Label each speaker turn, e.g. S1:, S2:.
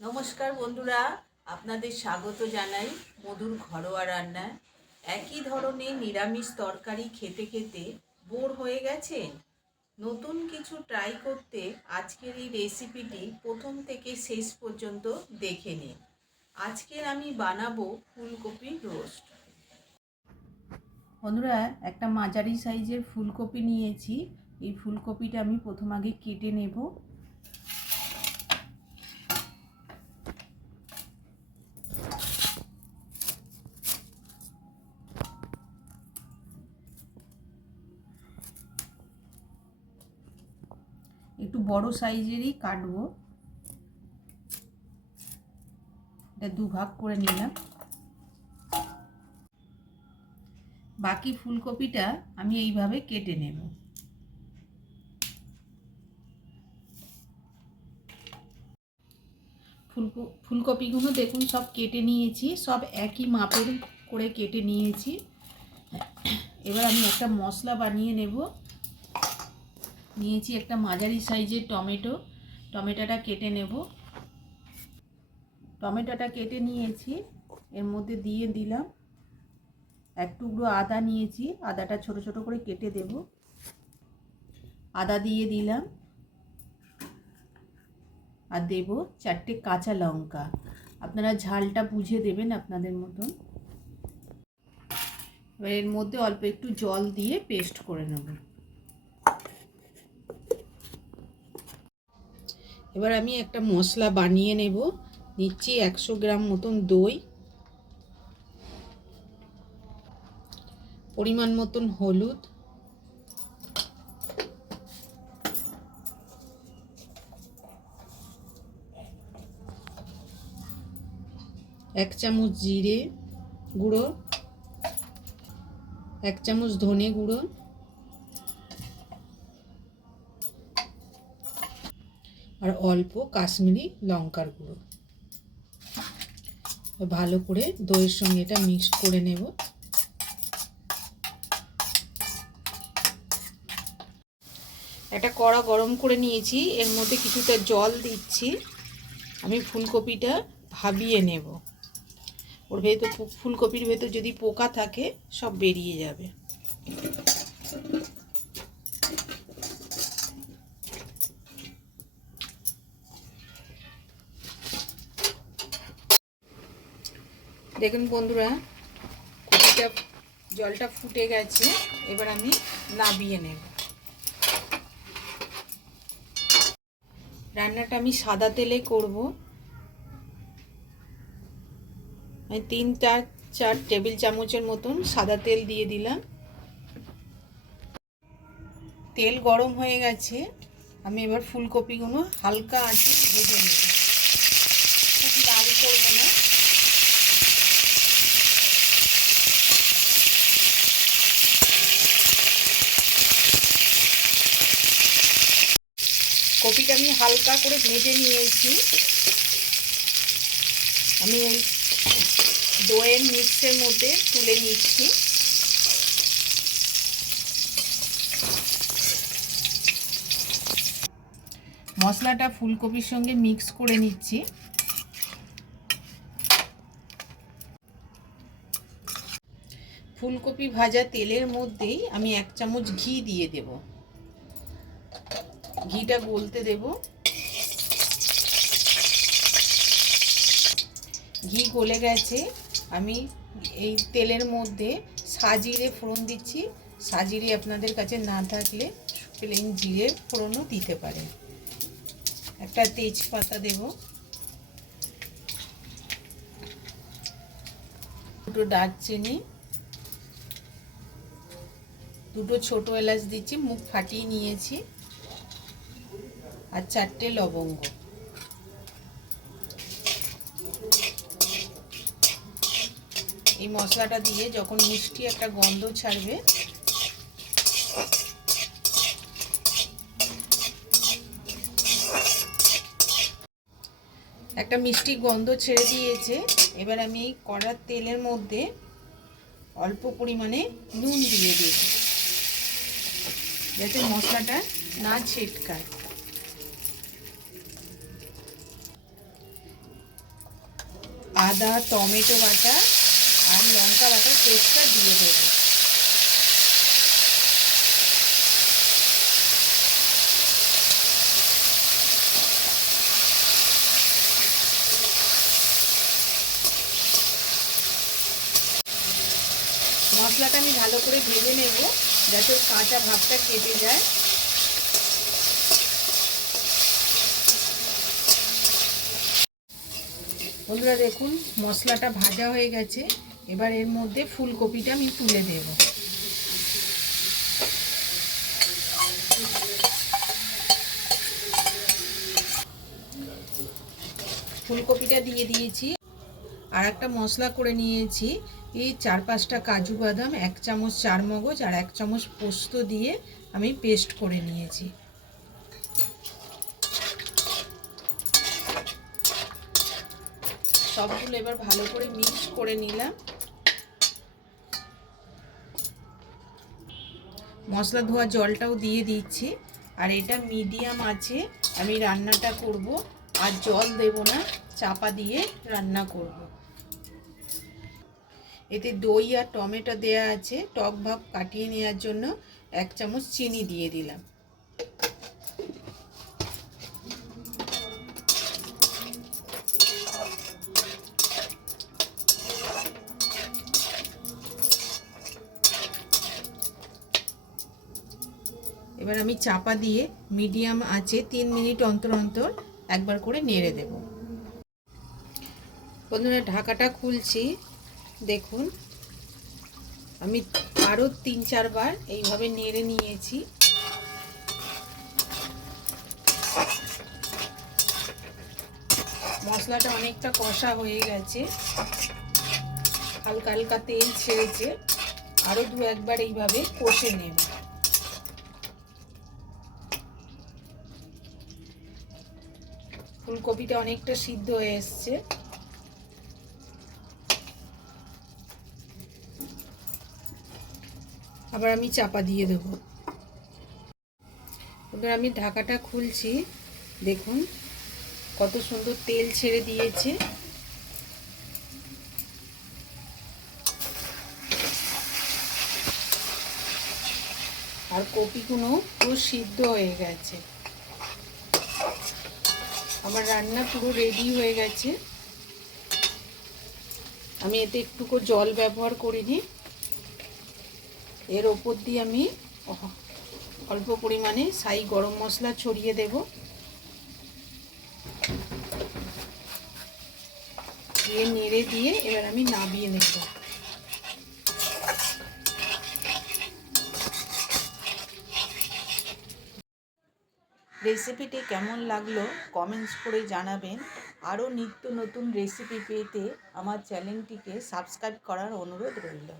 S1: নমস্কার বন্ধুরা, আপনাদের স্বাগত জানাই মধুর ঘরোয়া রান্নায়। একই ধরনের নিরামিষ তরকারি খেতে খেতে বোর হয়ে গেছেন নতুন কিছু ট্রাই করতে আজকের এই রেসিপিটি প্রথম থেকে শেষ পর্যন্ত দেখে নিন। আজকের আমি বানাবো ফুলকপি রোস্ট বন্ধুরা, একটা মাঝারি সাইজের ফুলকপি নিয়েছি। এই ফুলকপিটা আমি প্রথম আগে কেটে নেব। একটু বড় সাইজেরই কাটবো। এটা দু ভাগ করে নিলাম। বাকি ফুলকপিটা আমি এইভাবে কেটে নেব। ফুলকো, ফুলকপিগুলো দেখুন সব কেটে নিয়েছি, সব একই মাপের করে কেটে নিয়েছি। এবার আমি একটা মশলা বানিয়ে নেব। নিয়েছি একটা মাঝারি সাইজের টমেটো। টমেটোটা কেটে নেব। টমেটোটা কেটে নিয়েছি। এর মধ্যে দিয়ে দিলাম এক টুকরো আদা নিয়েছি। আদাটা ছোট ছোট করে কেটে দেব। আদা দিয়ে দিলাম আর দেব চারটে কাঁচা লঙ্কা। আপনারা ঝালটা বুঝে দেবেন আপনাদের মতন। এবার এর মধ্যে অল্প একটু জল দিয়ে পেস্ট করে নেব। এবার আমি একটা মশলা বানিয়ে নেব। নিচ্ছি একশো গ্রাম মতন দই। পরিমাণ মতন হলুদ। এক চামচ জিরে গুঁড়ো। এক চামচ ধনে গুঁড়ো। আর অল্প কাশ্মীরি লঙ্কার গুঁড়ো। ভালো করে দইয়ের সঙ্গে এটা মিক্স করে নেব। একটা কড়া গরম করে নিয়েছি, এর মধ্যে কিছুটা জল দিচ্ছি। আমি ফুলকপিটা ভাবিয়ে নেব। ওর ভেতর ফুলকপির ভেতর যদি পোকা থাকে, সব বেরিয়ে যাবে। দেখুন বন্ধুরা কপিটা জলটা ফুটে গেছে, এবার আমি নাবিয়ে নেব। রান্নাটা আমি সাদা তেলে করব। আমি তিন চার চার টেবিল চামচের মতন সাদা তেল দিয়ে দিলাম। তেল গরম হয়ে গেছে, আমি এবার ফুলকপিগুলো হালকা আঁচে ভেজে নেব। খুব লাল করব না। কপিটা আমি হালকা করে ভেজে নিয়েছি। আমি ওই দইয়ের মিক্সের মধ্যে তুলে নিচ্ছি। মশলাটা ফুলকপির সঙ্গে মিক্স করে নিচ্ছি। ফুলকপি ভাজা তেলের মধ্যেই আমি এক চামচ ঘি দিয়ে দেব। ঘিটা গলতে দেব। ঘি গলে গেছে। আমি এই তেলের মধ্যে সাজিরে ফোড়ন দিচ্ছি। সাজিরে আপনাদের কাছে না থাকলে প্লেন জিরে ফোড়নও দিতে পারেন। একটা তেজপাতা দেব। দুটো দারচিনি দুটো ছোট এলাচ দিচ্ছি, মুখ ফাটিয়ে নিয়েছি। আর চারটে লবঙ্গ। এই মশলাটা দিয়ে যখন মিষ্টি একটা গন্ধ ছাড়বে, একটা মিষ্টি গন্ধ ছেড়ে দিয়েছে। এবার আমি এই কড়ার তেলের মধ্যে অল্প পরিমাণে নুন দিয়ে দেব, যাতে মশলাটা না ছিটকায়। আদা, টমেটো বাটা আর লঙ্কা বাটার পেস্টটা দিয়ে দেবো। মশলাটা আমি ভালো করে ভেজে নেব যাতে কাঁচা ভাবটা কেটে যায়। বন্ধুরা দেখুন, মশলাটা ভাজা হয়ে গেছে। এবার এর মধ্যে ফুলকপিটা আমি তুলে দেব। ফুলকপিটা দিয়ে দিয়েছি। আর একটা মশলা করে নিয়েছি। এই চার পাঁচটা কাজু বাদাম, এক চামচ চার মগজ আর এক চামচ পোস্ত দিয়ে আমি পেস্ট করে নিয়েছি। সবগুলো এবার ভালো করে মিক্স করে নিলাম। মশলা ধোয়া জলটাও দিয়ে দিচ্ছি। আর এটা মিডিয়াম আছে, আমি রান্নাটা করব। আর জল দেব না, চাপা দিয়ে রান্না করব। এতে দই আর টমেটো দেয়া আছে, টক ভাব কাটিয়ে নেওয়ার জন্য এক চামচ চিনি দিয়ে দিলাম। এবার আমি চাপা দিয়ে মিডিয়াম আছে তিন মিনিট অন্তর অন্তর একবার করে নেড়ে দেব। বন্ধুরা ঢাকাটা খুলছি, দেখুন। আমি আরও তিন চারবার এইভাবে নেড়ে নিয়েছি। মশলাটা অনেকটা কষা হয়ে গেছে। হালকা হালকা তেল ছেড়েছে। আরও দু একবার এইভাবে কষে নেব। ফুলকপিটা অনেকটা সিদ্ধ হয়ে এসছে। আবার আমি চাপা দিয়ে দেবো। এবার আমি ঢাকাটা খুলছি, দেখুন কত সুন্দর তেল ছেড়ে দিয়েছে। আর কপিগুলো পুরো সিদ্ধ হয়ে গেছে। আমার রান্না পুরো রেডি হয়ে গেছে। আমি এতে একটুকু জল ব্যবহার করিনি। এর ওপর দিয়ে আমি অল্প পরিমাণে সাই গরম মশলা ছড়িয়ে দেব। দিয়ে নেড়ে দিয়ে এবার আমি নাবিয়ে নেব। রেসিপিটি কেমন লাগল কমেন্টস করে জানাবেন। আরও নিত্য নতুন রেসিপি পেতে আমার চ্যানেলটিকে সাবস্ক্রাইব করার অনুরোধ রইল।